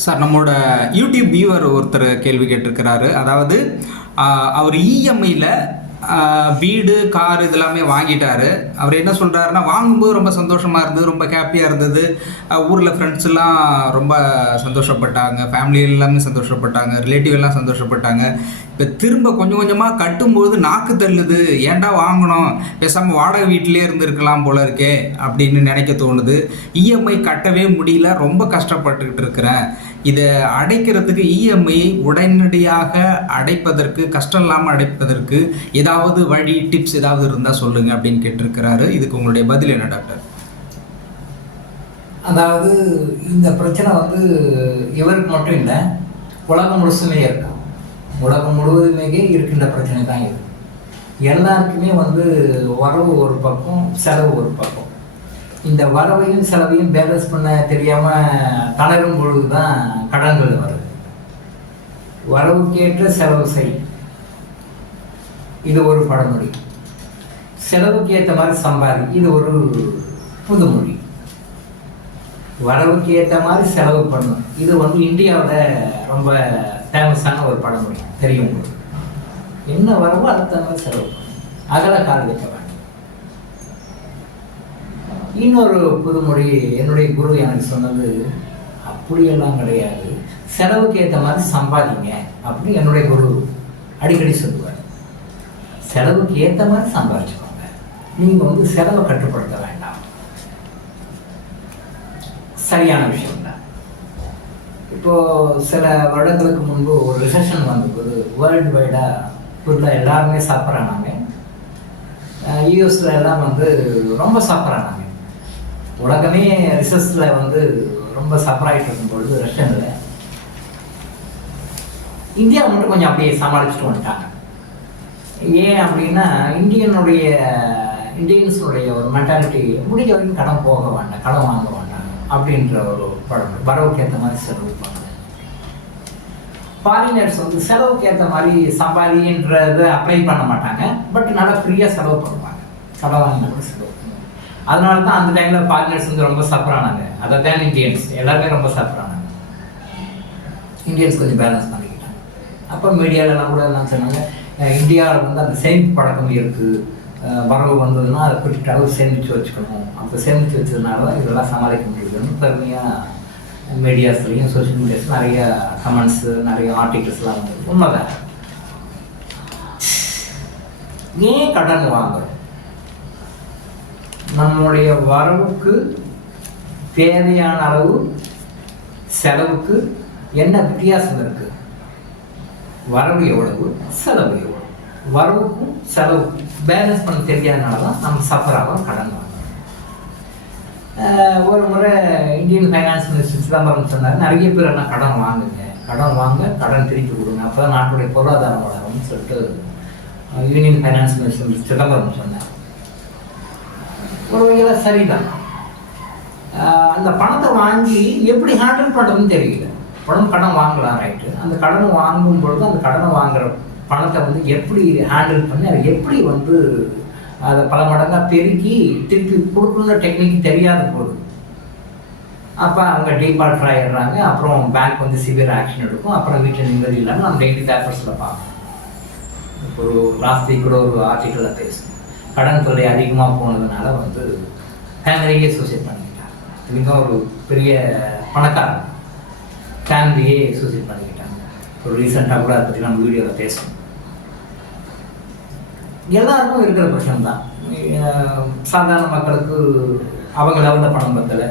Sir, நம்மளோட YouTube viewer ஒருத்தர் கேள்வி கேட்டிருக்கிறாரு. அதாவது அவர் இஎம்ஐயில் வீடு, கார் இதெல்லாமே வாங்கிட்டாரு. அவர் என்ன சொல்கிறாருன்னா, வாங்கும்போது ரொம்ப சந்தோஷமாக இருந்தது, ரொம்ப ஹாப்பியாக இருந்தது. ஊரில் ஃப்ரெண்ட்ஸ் எல்லாம் ரொம்ப சந்தோஷப்பட்டாங்க, ஃபேமிலி எல்லாமே சந்தோஷப்பட்டாங்க, ரிலேட்டிவ் எல்லாம் சந்தோஷப்பட்டாங்க. இப்போ திரும்ப கொஞ்சம் கொஞ்சமாக கட்டும்போது நாக்கு தள்ளுது, ஏன்டா வாங்கணும், பேசாமல் வாடகை வீட்டிலே இருந்திருக்கலாம் போல இருக்கே அப்படின்னு நினைக்க தோணுது. இஎம்ஐ கட்டவே முடியல, ரொம்ப கஷ்டப்பட்டுக்கிட்டு இருக்கிறேன். இதை அடைக்கிறதுக்கு இஎம்ஐ உடனடியாக அடைப்பதற்கு, கஷ்டம் இல்லாமல் அடைப்பதற்கு ஏதாவது வழி, டிப்ஸ் ஏதாவது இருந்தால் சொல்லுங்கள் அப்படின்னு கேட்டிருக்கிறாரு. இதுக்கு உங்களுடைய பதில் என்ன டாக்டர்? அதாவது இந்த பிரச்சனை இவருக்கு மட்டும் இல்லை, உலகம் முழுசுமே இருக்கும். உலகம் முழுவதுமே இருக்கின்ற பிரச்சனை தான் இது. எல்லாருக்குமே வரவு ஒரு பக்கம், செலவு ஒரு பக்கம். இந்த வரவையும் செலவையும் பேலன்ஸ் பண்ண தெரியாமல் தளரும் பொழுது தான் கடன்கள் வருது. வரவுக்கேற்ற செலவு செய், இது ஒரு பழமொழி. செலவுக்கு ஏற்ற மாதிரி சம்பாதி, இது ஒரு புதுமொழி. வரவுக்கு ஏற்ற மாதிரி செலவு பண்ணும், இது இந்தியாவோட ரொம்ப ஃபேமஸான ஒரு பழமொழி. தெரியும் உங்களுக்கு. என்ன வரவோ அதுக்கு மாதிரி செலவு பண்ணும், அதில் கால் வைக்க வேண்டாம். இன்னொரு புதுமொழி என்னுடைய குரு எனக்கு சொன்னது, அப்படியெல்லாம் கிடையாது, செலவுக்கு ஏற்ற மாதிரி சம்பாதிங்க அப்படின்னு என்னுடைய குரு அடிக்கடி சொல்லுவார். செலவுக்கு ஏற்ற மாதிரி சம்பாதிச்சுக்கோங்க, நீங்கள் செலவை கட்டுப்படுத்த வேண்டாம். சரியான விஷயம் தான். இப்போது சில வருடங்களுக்கு முன்பு ஒரு ரிசெஷன் வந்தபோது வேர்ல்டு வைடாக ஃபுல்லாக எல்லாருமே சாப்பிட்றாங்க. யூஎஸில் எல்லாம் ரொம்ப சாப்பிட்றாங்க. உலகமே ரிசர்ச்சில் ரொம்ப சஃபராகிட்டு இருக்கும்பொழுது ரஷ்யனில், இந்தியா மட்டும் கொஞ்சம் அப்படியே சமாளிச்சுட்டு வந்துட்டாங்க. ஏன் அப்படின்னா, இந்தியன்ஸுடைய ஒரு மென்டாலிட்டி, முடிஞ்ச வரைக்கும் கடன் போக வேண்டாம், கடன் வாங்க வேண்டாம் அப்படின்ற ஒரு படம். வரவுக்கு ஏற்ற மாதிரி செலவு பண்ணுங்க. ஃபாரினர்ஸ் செலவுக்கு ஏற்ற மாதிரி சம்பாதின்றதை அப்ளை பண்ண மாட்டாங்க, பட் நல்லா ஃப்ரீயாக செலவு பண்ணுவாங்க, கடன் வாங்கினா கூட செலவு பண்ணுவாங்க. அதனால தான் அந்த டைமில் ஃபாரினர்ஸ் ரொம்ப சஃபரானாங்க. அதை தான் இந்தியன்ஸ் எல்லாருமே ரொம்ப சஃபரானாங்க. இந்தியன்ஸ் கொஞ்சம் பேலன்ஸ் பண்ணிக்கிட்டாங்க. அப்போ மீடியாவிலலாம் கூட என்ன சொன்னாங்க, இந்தியாவில் அந்த சேமிப்பு பழக்கம் இருக்குது, வரவு வந்ததுன்னா அதை குறிப்பிட்ட அளவு சேமித்து வச்சுக்கணும், அப்போ சேமித்து வச்சதுனால தான் இதெல்லாம் சமாளிக்க முடியுதுன்னு பெருமையாக மீடியாஸ்லையும் சோஷியல் மீடியாஸ் நிறைய கமெண்ட்ஸு, நிறைய ஆர்டிகிள்ஸ்லாம் வந்து உண்மைதான். ஏன் கடன் வாங்குறோம்? நம்முடைய வரவுக்கு தேவையான அளவு செலவுக்கு என்ன வித்தியாசம் இருக்கு? வரவு எவ்வளவு, செலவு எவ்வளவு? வரவுக்கும் செலவுக்கும் பேலன்ஸ் பண்ண தெரியாதனால தான் நம்ம சஃபர் ஆகிறோம், கடன் வாங்குறோம். ஒரு முறை இந்தியன் ஃபைனான்ஸ் மினிஸ்டர் சிதம்பரம் சொன்னார், நிறைய பேர் எல்லாம் கடன் வாங்குங்க, கடன் வாங்க, கடன் திருப்பி கொடுங்க, அப்போ தான் நாட்டுடைய பொருளாதாரம் வளரும்னு சொல்லிட்டு யூனியன் ஃபைனான்ஸ் மினிஸ்டர் சிதம்பரம் சொன்னார். ஒரு வகையில் சரிதான். அந்த பணத்தை வாங்கி எப்படி ஹேண்டில் பண்ணுறதுன்னு தெரியல. கடன் வாங்கலாம், ரைட்டு. அந்த கடன் வாங்கும் பொழுது அந்த கடனை வாங்குற பணத்தை எப்படி ஹேண்டில் பண்ணி அதை எப்படி அதை பல மடங்காக பெருக்கி திருப்பி கொடுக்கணுன்ற டெக்னிக் தெரியாத போது அப்போ அவங்க டீபால்டர் ஆகிடுறாங்க. அப்புறம் பேங்க் சிவியர் ஆக்ஷன் எடுக்கும். அப்புறம் வீட்டில் நிம்மதி இல்லாமல் நம்ம டெய்லி பேப்பர்ஸில் பார்க்கணும். ஒரு லாஸ்ட் வீக் கூட ஒரு ஆர்டிக்கலில் பேசணும், கடன் தொல்லை அதிகமாக போனதுனால ஃபேமிலியே சூசைட் பண்ணிக்கிட்டாங்க. இதுக்கும் ஒரு பெரிய பணக்காரன் ஃபேமிலியே சூசைட் பண்ணிக்கிட்டாங்க. ஒரு ரீசெண்டாக கூட அதை பற்றி நம்ம வீடியோவில் பேசணும். எல்லாருக்கும் இருக்கிற பிரச்சனை தான். சாதாரண மக்களுக்கு அவங்க லெவலில் பணம் பத்தலை,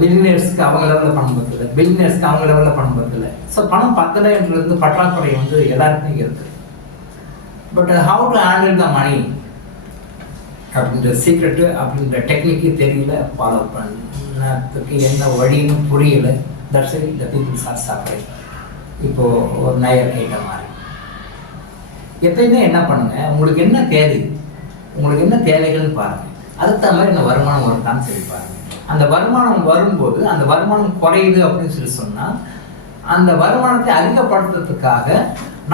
மில்லியனர்ஸ்க்கு அவங்க லெவலில் பணம் பத்தலை, பில்லியனர்ஸ்க்கு அவங்க லெவலில் பணம் பத்தலை. ஸோ பணம் பத்தலைன்றது பற்றாக்குறை எல்லாருக்குமே இருக்குது. But how to handle the money அப்படின்ற சீக்ரெட்டு, அப்படின்ற டெக்னிக்கு தெரியல, ஃபாலோ பண்ணதுக்கு என்ன வழின்னு புரியலை. That's why the peoples are suffering. இப்போது ஒரு நயர் கேட்ட மாதிரி எப்பயுமே என்ன பண்ணுங்கள், உங்களுக்கு என்ன தேவை, உங்களுக்கு என்ன தேவைகள்னு பாருங்கள். அதுக்கு தகுந்த மாதிரி என்ன வருமானம் வருதான்னு சொல்லி பாருங்கள். அந்த வருமானம் வரும்போது அந்த வருமானம் குறையுது அப்படின்னு சொல்லி சொன்னால், அந்த வருமானத்தை அதிகப்படுத்துறதுக்காக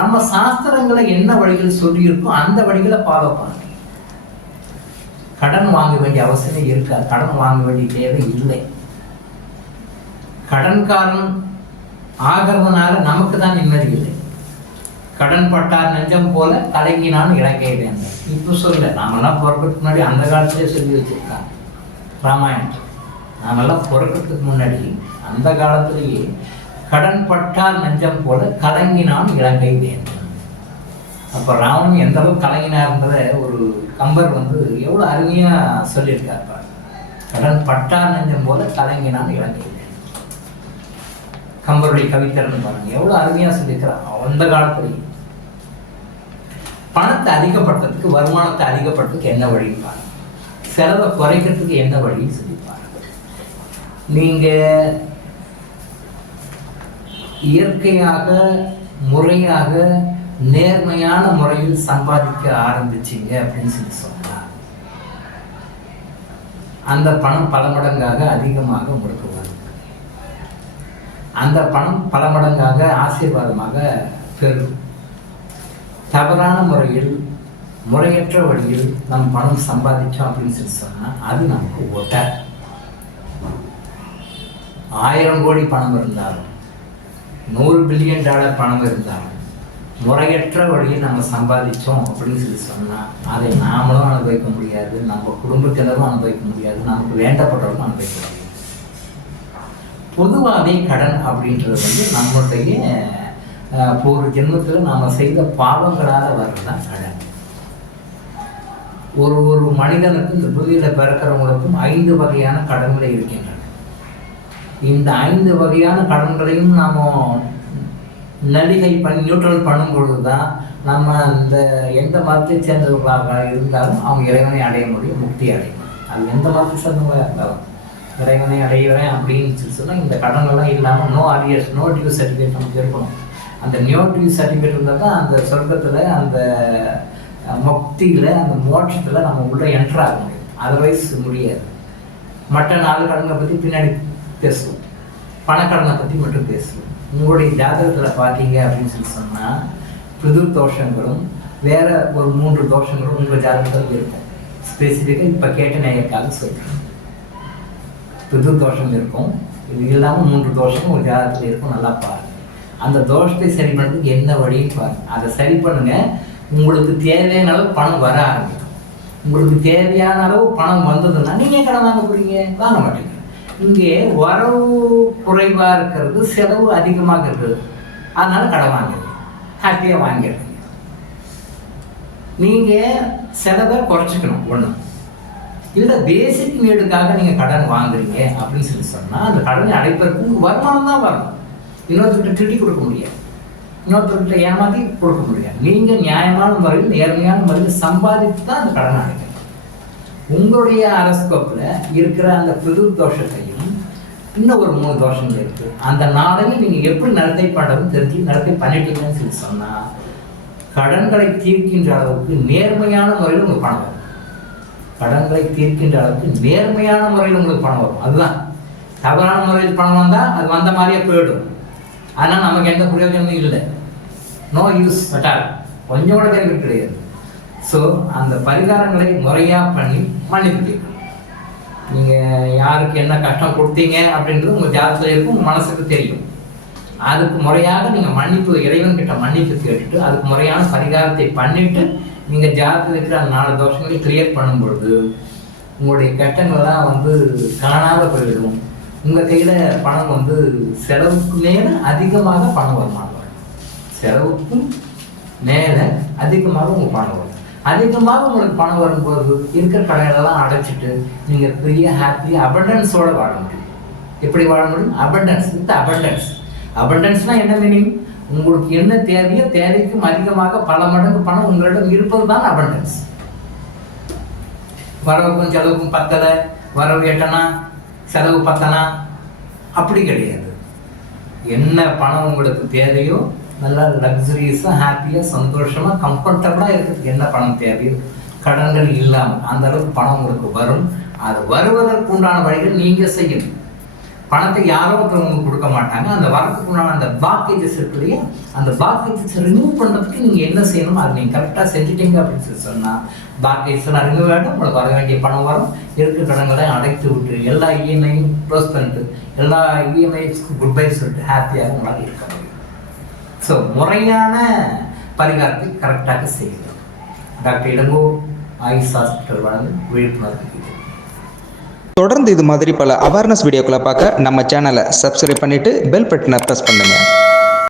நம்ம சாஸ்திரங்களை என்ன வழிகள் சொல்லியிருக்கோ அந்த வழிகளை ஃபாலோ பண்ணுங்க. கடன் வாங்க வேண்டிய அவசியமே இருக்காது, கடன் வாங்க வேண்டிய தேவை இல்லை. கடன்காரன் ஆகிறதுனால நமக்கு தான் நிம்மதி இல்லை. கடன் பட்டார் நெஞ்சம் போல கலங்கினான் இலங்கை வேந்தன். இப்போ சொல்ல நாமெல்லாம் பிறக்கிறதுக்கு முன்னாடி அந்த காலத்திலே சொல்லி வச்சிருக்காங்க ராமாயணம். நாமெல்லாம் பிறக்கிறதுக்கு முன்னாடி அந்த காலத்திலேயே கடன் பட்டார் நெஞ்சம் போல கலங்கினான் இலங்கை வேந்தன். அப்போ ராவணன் எந்த அளவுக்கு கலங்கினார்ன்றத ஒரு கம்பர் வந்து எவ்வளோ அருமையாக சொல்லியிருக்கார். கடன் பட்டார் நெஞ்சம் போல கலங்கினான் இலங்கை வேந்தன். கம்பருடைய கவித்திறன் பாருங்க எவ்வளோ அருமையாக சொல்லியிருக்கிறார். அந்த காலத்திலேயே பணத்தை அதிகப்படுத்துறதுக்கு, வருமானத்தை அதிகப்படுத்துறதுக்கு என்ன வழி பாருங்க, செலவை குறைக்கிறதுக்கு என்ன வழின்னு சொல்லி பாருங்க. நீங்க இயற்கையாக முறையாக நேர்மையான முறையில் சம்பாதிக்க ஆரம்பிச்சீங்க அப்படின்னு சொல்லி சொன்னா அந்த பணம் பல மடங்காக அதிகமாக உங்களுக்கு வரும். அந்த பணம் பல மடங்காக ஆசீர்வாதமாக பெறும். தவறான முறையில் முறையற்ற வழியில் நம் பணம் சம்பாதிச்சோம் அப்படின்னு சொல்லி சொன்னா அது நமக்கு ஒட்ட. 1000 கோடி பணம் இருந்தாலும், $100 பில்லியன் பணம் இருந்தாலும், முறையற்ற வழியில் நம்ம சம்பாதிச்சோம் அப்படின்னு சொல்லி சொன்னா அதை நாமளும் அனுபவிக்க முடியாது, நம்ம குடும்பத்தினரும் அனுபவிக்க முடியாது, நமக்கு வேண்டப்பட்டவரும் அனுபவிக்க முடியாது. பொதுவாகவே கடன் அப்படின்றது வந்து நம்முடைய ஒரு ஜென்மத்தில் நாம் செய்த பாவங்களால் வர்றதுதான் கடன். ஒரு மனிதனுக்கு இந்த பூமியில் பிறக்கிறவங்களுக்கும் 5 வகையான கடன்களை இருக்கின்றன. இந்த 5 வகையான கடன்களையும் நாம் நலிகை பண்ணி நியூட்ரல் பண்ணும் பொழுது தான் நம்ம இந்த எந்த மதத்தை சேர்ந்தவர்களாக இருந்தாலும் அவங்க இறைவனை அடைய முடியும், முக்தி அடையும். அது எந்த மதத்தை சேர்ந்தவங்களாக இருந்தாலும் இறைவனை அடைகிறேன் அப்படின்னு சொல்லி சொன்னால் இந்த கடன்கள்லாம் இல்லாமல் no arrears, no due certificate நமக்கு இருக்கணும். அந்த நோ டியூ சர்டிஃபிகேட் இருந்தால் தான் அந்த சொர்க்கத்தில், அந்த முக்தியில், அந்த மோட்சத்தில் நம்ம உள்ளே என்ட்ரு ஆக முடியும். அதர்வைஸ் முடியாது. மற்ற 4 கடனை பற்றி பின்னாடி பேசுவோம், பணக்கடனை பற்றி மட்டும் பேசுவோம். உங்களுடைய ஜாதகத்தில் பார்த்தீங்க அப்படின்னு சொல்லி சொன்னால் புது தோஷங்களும் வேற ஒரு 3 தோஷங்களும் உங்கள் ஜாதகத்தில் இருக்கும். ஸ்பெசிஃபிக்காக இப்போ கேட்ட நேயக்காக சொல்கிறேன். புது தோஷம் இருக்கும், இது இல்லாமல் 3 தோஷம் ஒரு ஜாதகத்தில் இருக்கும். நல்லா பாருங்கள். அந்த தோஷத்தை சரி பண்ணுறதுக்கு என்ன வழின்னு பாருங்கள். அதை சரி பண்ணுங்க. உங்களுக்கு தேவையான அளவு பணம் வர ஆரம்பிக்கும். உங்களுக்கு தேவையான அளவு பணம் வந்ததுன்னா நீங்கள் கடன் வாங்க போறீங்க, வாங்க மாட்டீங்க. இங்கே வரவு குறைவாக இருக்கிறது, செலவு அதிகமாக இருக்குது, அதனால கடன் வாங்குறீங்க, ஹாப்பியாக வாங்கிடுறீங்க. நீங்கள் செலவை குறைச்சிக்கணும். ஒன்று இல்லை, பேசிக் நீடுக்காக நீங்கள் கடன் வாங்குறீங்க அப்படின்னு சொல்லி சொன்னால் அந்த கடனை அடைப்பதற்கு வருமானம் தான் வரணும். இன்னொருத்தர்கிட்ட திருட்டி கொடுக்க முடியாது, இன்னொருத்தர்கிட்ட ஏமாற்றி கொடுக்க முடியாது. நீங்கள் நியாயமான முறையில் நேர்மையான முறையில் சம்பாதித்து தான் அந்த கடனை அடைக்கணும். உங்களுடைய அரஸ்கோப்பில் இருக்கிற அந்த புது தோஷத்தையும் இன்னும் ஒரு 3 தோஷங்கள் இருக்குது. அந்த நாளையும் நீங்கள் எப்படி நடத்தை பண்ணுறதுன்னு தெரிஞ்சு நடத்தை பண்ணிட்டீங்கன்னு சொல்லி சொன்னால் கடன்களை தீர்க்கின்ற அளவுக்கு நேர்மையான முறையில் உங்களுக்கு பணம் வரும். கடன்களை தீர்க்கின்ற அளவுக்கு நேர்மையான முறையில் உங்களுக்கு பணம் வரும். அதுதான். தவறான முறையில் பணம் வந்தால் அது வந்த மாதிரியே போயிடும். ஆனால் நமக்கு எந்த பிரயோஜனமும் இல்லை. நோ யூஸ் பட்டால் கொஞ்சம் கூட பெனிஃபிட் கிடையாது. ஸோ அந்த பரிகாரங்களை முறையாக பண்ணி மன்னிப்பு கேட்கணும். நீங்கள் யாருக்கு என்ன கஷ்டம் கொடுத்தீங்க அப்படின்றது உங்கள் ஜாதகத்தில் இருக்கும், உங்கள் மனசுக்கு தெரியும். அதுக்கு முறையாக நீங்கள் மன்னிப்பு, இறைவன்கிட்ட மன்னிப்பு கேட்டுட்டு அதுக்கு முறையான பரிகாரத்தை பண்ணிவிட்டு நீங்கள் ஜாதகத்தில் இருக்கிற அந்த 4 தோஷங்களை கிளியர் பண்ணும் பொழுது உங்களுடைய கட்டங்கள்லாம் வந்து காணாத போயிடும். உங்கள் கையில் பணம் வந்து செலவுக்கு மேலே அதிகமாக பணம் வருமானம் வரும். செலவுக்கும் மேலே அதிகமாக உங்களுக்கு பணம் வரும். அதிகமாக உங்களுக்கு பணம் வரும்போது இருக்கிற கடைகளெல்லாம் அடைச்சிட்டு நீங்கள் பெரிய ஹாப்பியாக அபண்டன்ஸோடு வாழ முடியும். எப்படி வாழ முடியும்? Abundance with abundance. அபண்டன்ஸ்னால் என்ன மீனிங்? உங்களுக்கு என்ன தேவையோ தேவைக்கும் அதிகமாக பல மடங்கு பணம் உங்களிடம் இருப்பது தான் அபண்டன்ஸ். வரவுக்கும் செலவுக்கும் பத்தலை, வரவு எட்டனா செலவு பத்தனா அப்படி கிடையாது. என்ன பணம் உங்களுக்கு தேவையோ நல்லா லக்ஸுரியஸாக ஹாப்பியாக சந்தோஷமாக கம்ஃபர்டபுளாக இருக்கிறதுக்கு என்ன பணம் தேவையோ கடன்கள் இல்லாமல் அந்த அளவுக்கு பணம் உங்களுக்கு வரும். அது வருவதற்கு உண்டான வழிகள் நீங்கள் செய்யணும். பணத்தை யாரோ ஒருத்தவங்க கொடுக்க மாட்டாங்க. அந்த வரத்துக்கு உண்டான அந்த பிளாக்கேஜஸ் இருக்கு இல்லையா, அந்த பிளாக்கேஜஸ் ரிமூவ் பண்ணுறதுக்கு நீங்கள் என்ன செய்யணும், அதை நீங்கள் கரெக்டாக செஞ்சுட்டீங்க அப்படின்னு சொல்லி சொன்னால் பிளாக்கேஜஸ் ரிமூவ் ஆகிடும். உங்களுக்கு வர வேண்டிய பணம் வரும். இருக்கிற கடன்களை அடைத்து விட்டு எல்லா இஎம்ஐயும் க்ளோஸ் பண்ணிட்டு எல்லா இஎம்ஐஸ்க்கு குட் பை சொல்லிட்டு ஹாப்பியாக உங்களால் இருக்க முடியும். ஸோ முறையான பரிகாரத்தை கரெக்டாக செய்யணும். டாக்டர் இளங்கோ ஆயுஷ் ஹாஸ்பிட்டல் வழங்கும் விழிப்புணர்வு. தொடர்ந்து இது மாதிரி பல அவேர்னஸ் வீடியோக்களை பார்க்க நம்ம சேனலை சப்ஸ்கிரைப் பண்ணிவிட்டு பெல் பட்டனை ப்ரெஸ் பண்ணுங்கள்.